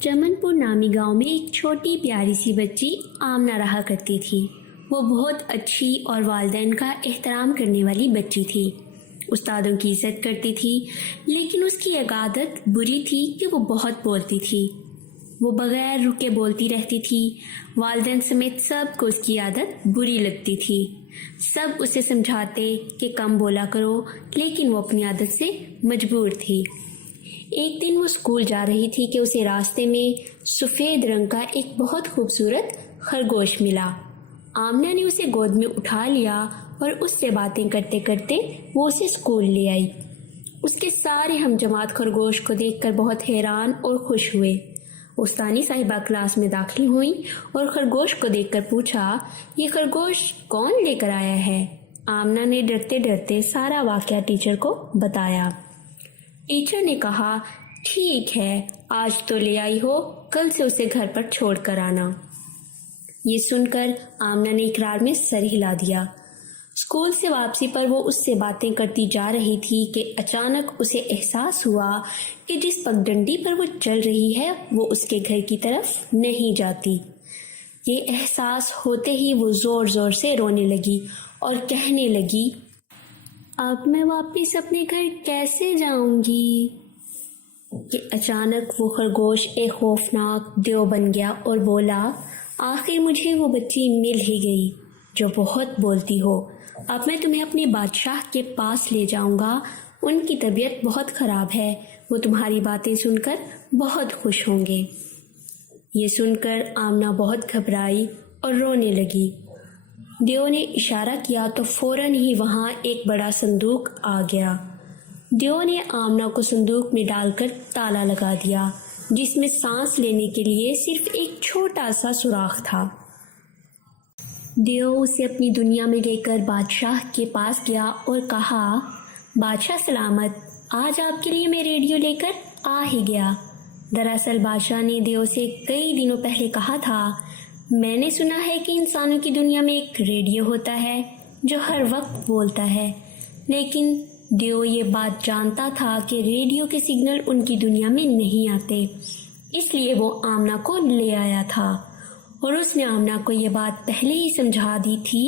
चमन पुर नामी गांव में एक छोटी प्यारी सी बच्ची आमना रहा करती थी। वो बहुत अच्छी और वालिदैन का एहतराम करने वाली बच्ची थी। उस्तादों की इज्जत करती थी, लेकिन उसकी एक आदत बुरी थी कि वो बहुत बोलती थी। वो बगैर रुके बोलती रहती थी। वालिदैन समेत सबको उसकी आदत बुरी लगती थी। सब उसे समझाते कि कम बोला करो, लेकिन वो अपनी आदत से मजबूर थी। एक दिन वो स्कूल जा रही थी कि उसे रास्ते में सफ़ेद रंग का एक बहुत खूबसूरत खरगोश मिला। आमना ने उसे गोद में उठा लिया और उससे बातें करते करते वो उसे स्कूल ले आई। उसके सारे हमजमात खरगोश को देखकर बहुत हैरान और खुश हुए। उस्तानी साहिबा क्लास में दाखिल हुई और खरगोश को देखकर पूछा, ये खरगोश कौन लेकर आया है? आमना ने डरते डरते सारा वाक़या टीचर को बताया। टीचर ने कहा, ठीक है, आज तो ले आई हो, कल से उसे घर पर छोड़ कर आना। ये सुनकर आमना ने इकरार में सर हिला दिया। स्कूल से वापसी पर वो उससे बातें करती जा रही थी कि अचानक उसे एहसास हुआ कि जिस पगडंडी पर वो चल रही है वो उसके घर की तरफ नहीं जाती। ये एहसास होते ही वो ज़ोर ज़ोर से रोने लगी और कहने लगी, अब मैं वापस अपने घर कैसे जाऊंगी? कि अचानक वो खरगोश एक खौफनाक देव बन गया और बोला, आखिर मुझे वो बच्ची मिल ही गई जो बहुत बोलती हो। अब मैं तुम्हें अपने बादशाह के पास ले जाऊंगा। उनकी तबीयत बहुत ख़राब है, वो तुम्हारी बातें सुनकर बहुत खुश होंगे। ये सुनकर आमना बहुत घबराई और रोने लगी। देव ने इशारा किया तो फौरन ही वहाँ एक बड़ा संदूक आ गया। देव ने आमना को संदूक में डालकर ताला लगा दिया, जिसमें सांस लेने के लिए सिर्फ एक छोटा सा सुराख था। देव उसे अपनी दुनिया में लेकर बादशाह के पास गया और कहा, बादशाह सलामत, आज आपके लिए मैं रेडियो लेकर आ ही गया। दरअसल बादशाह ने देव से कई दिनों पहले कहा था, मैंने सुना है कि इंसानों की दुनिया में एक रेडियो होता है जो हर वक्त बोलता है। लेकिन देव ये बात जानता था कि रेडियो के सिग्नल उनकी दुनिया में नहीं आते, इसलिए वो आमना को ले आया था और उसने आमना को ये बात पहले ही समझा दी थी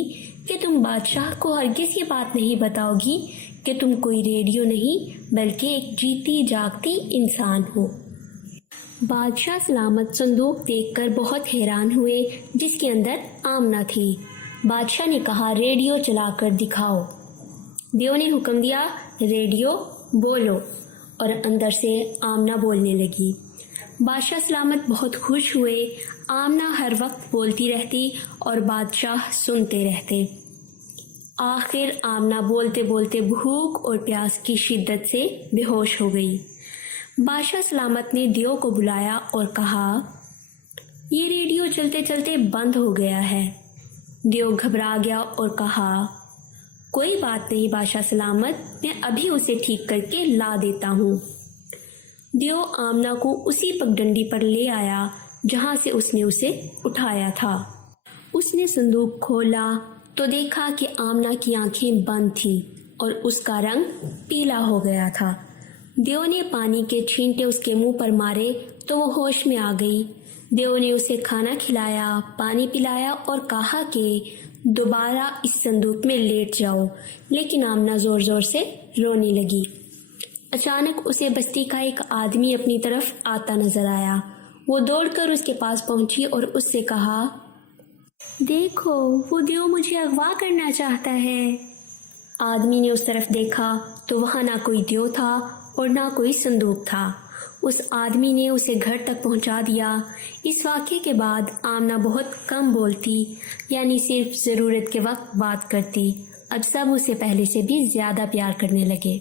कि तुम बादशाह को हरगिज़ ये बात नहीं बताओगी कि तुम कोई रेडियो नहीं बल्कि एक जीती जागती इंसान हो। बादशाह सलामत संदूक देखकर बहुत हैरान हुए, जिसके अंदर आमना थी। बादशाह ने कहा, रेडियो चलाकर दिखाओ। देव ने हुक्म दिया, रेडियो बोलो, और अंदर से आमना बोलने लगी। बादशाह सलामत बहुत खुश हुए। आमना हर वक्त बोलती रहती और बादशाह सुनते रहते। आखिर आमना बोलते बोलते भूख और प्यास की शिद्दत से बेहोश हो गई। बादशाह सलामत ने देव को बुलाया और कहा, ये रेडियो चलते चलते बंद हो गया है। देव घबरा गया और कहा, कोई बात नहीं बादशाह सलामत, मैं अभी उसे ठीक करके ला देता हूँ। देव आमना को उसी पगडंडी पर ले आया जहाँ से उसने उसे उठाया था। उसने संदूक खोला तो देखा कि आमना की आंखें बंद थीं और उसका रंग पीला हो गया था। देव ने पानी के छींटे उसके मुंह पर मारे तो वो होश में आ गई। देव ने उसे खाना खिलाया, पानी पिलाया और कहा कि दोबारा इस संदूक में लेट जाओ, लेकिन आमना ज़ोर ज़ोर से रोने लगी। अचानक उसे बस्ती का एक आदमी अपनी तरफ आता नजर आया। वो दौड़कर उसके पास पहुंची और उससे कहा, देखो, वो देव मुझे अगवा करना चाहता है। आदमी ने उस तरफ देखा तो वहाँ ना कोई देव था और ना कोई संदूक था। उस आदमी ने उसे घर तक पहुंचा दिया। इस वाक़े के बाद आमना बहुत कम बोलती, यानी सिर्फ ज़रूरत के वक्त बात करती। अब सब उसे पहले से भी ज़्यादा प्यार करने लगे।